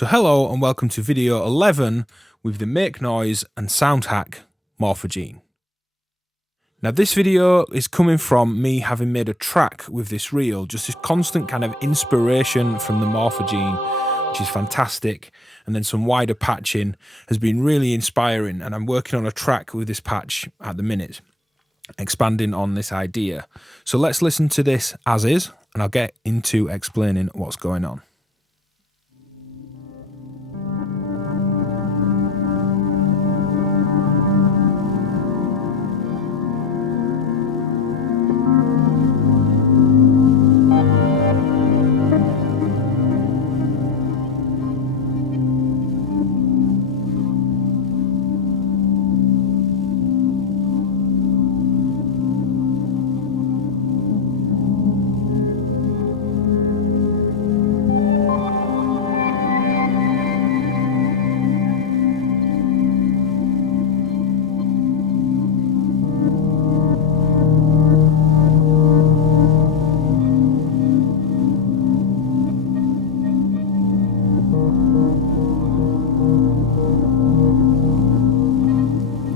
So hello and welcome to video 11 with the make noise and sound hack Morphagene. Now this video is coming from me having made a track with this reel, just this constant kind of inspiration from the Morphagene, which is fantastic, and then some wider patching has been really inspiring, and I'm working on a track with this patch at the minute, expanding on this idea. So let's listen to this as is, and I'll get into explaining what's going on.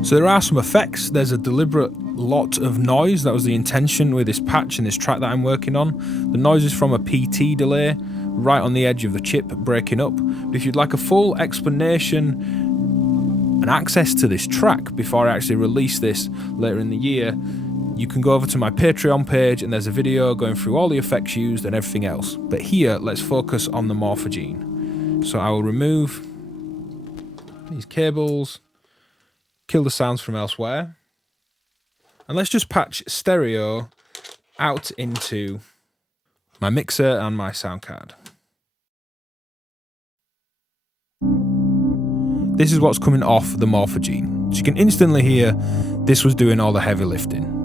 So there are some effects. There's a deliberate lot of noise. That was the intention with this patch and this track that I'm working on. The noise is from a PT delay right on the edge of the chip breaking up. But if you'd like a full explanation and access to this track before I actually release this later in the year, you can go over to my Patreon page and there's a video going through all the effects used and everything else. But here, let's focus on the Morphagene. So I will remove these cables, kill the sounds from elsewhere, and let's just patch stereo out into my mixer and my sound card. This is what's coming off the Morphagene. So you can instantly hear this was doing all the heavy lifting.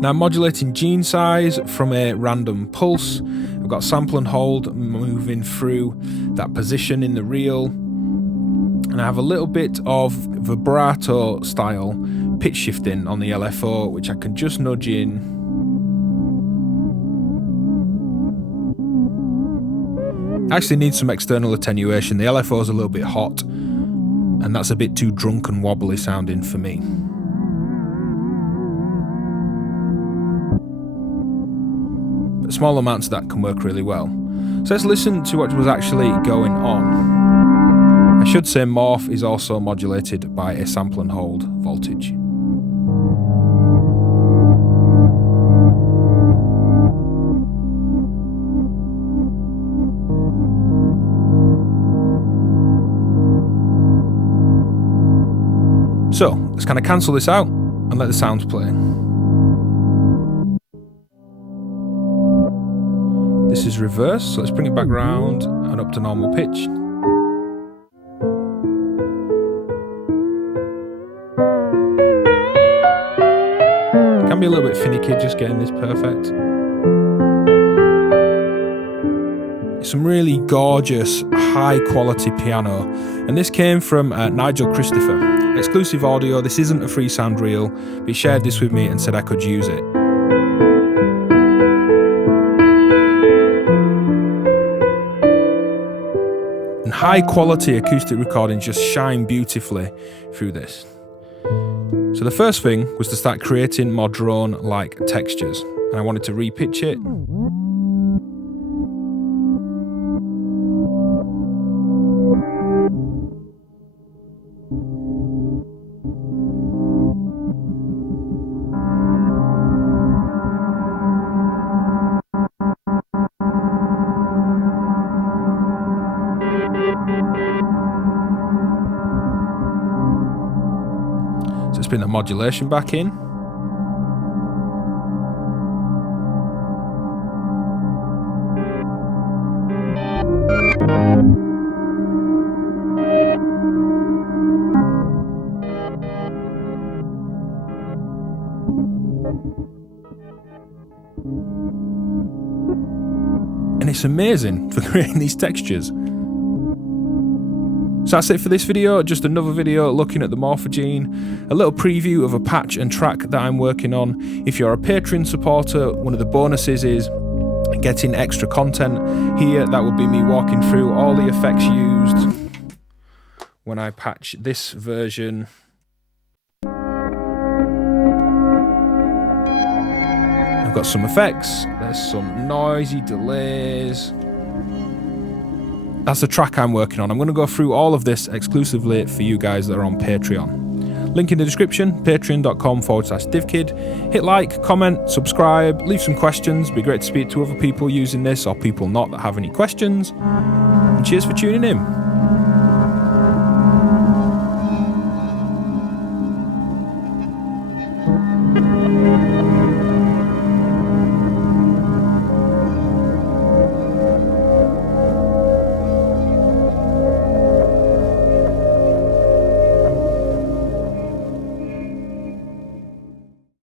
Now modulating gene size from a random pulse. I've got sample and hold moving through that position in the reel. And I have a little bit of vibrato style pitch shifting on the LFO, which I can just nudge in. I actually need some external attenuation. The LFO is a little bit hot, and that's a bit too drunk and wobbly sounding for me. Small amounts of that can work really well. So let's listen to what was actually going on. I should say Morph is also modulated by a sample and hold voltage. So let's kind of cancel this out and let the sounds play. This is reverse, so let's bring it back round and up to normal pitch. It can be a little bit finicky just getting this perfect. It's some really gorgeous, high quality piano, and this came from Nigel Christopher. Exclusive audio. This isn't a free sound reel, but he shared this with me and said I could use it. And high quality acoustic recordings just shine beautifully through this. So the first thing was to start creating more drone-like textures, and I wanted to repitch it. So let's bring the modulation back in. And it's amazing for creating these textures. So that's it for this video, just another video looking at the Morphagene, a little preview of a patch and track that I'm working on. If you're a Patreon supporter, one of the bonuses is getting extra content here. That will be me walking through all the effects used when I patch this version. I've got some effects, there's some noisy delays. That's the track I'm working on. I'm going to go through all of this exclusively for you guys that are on Patreon. Link in the description, patreon.com/DivKid. Hit like, comment, subscribe, leave some questions. It'd be great to speak to other people using this or people not that have any questions. And cheers for tuning in.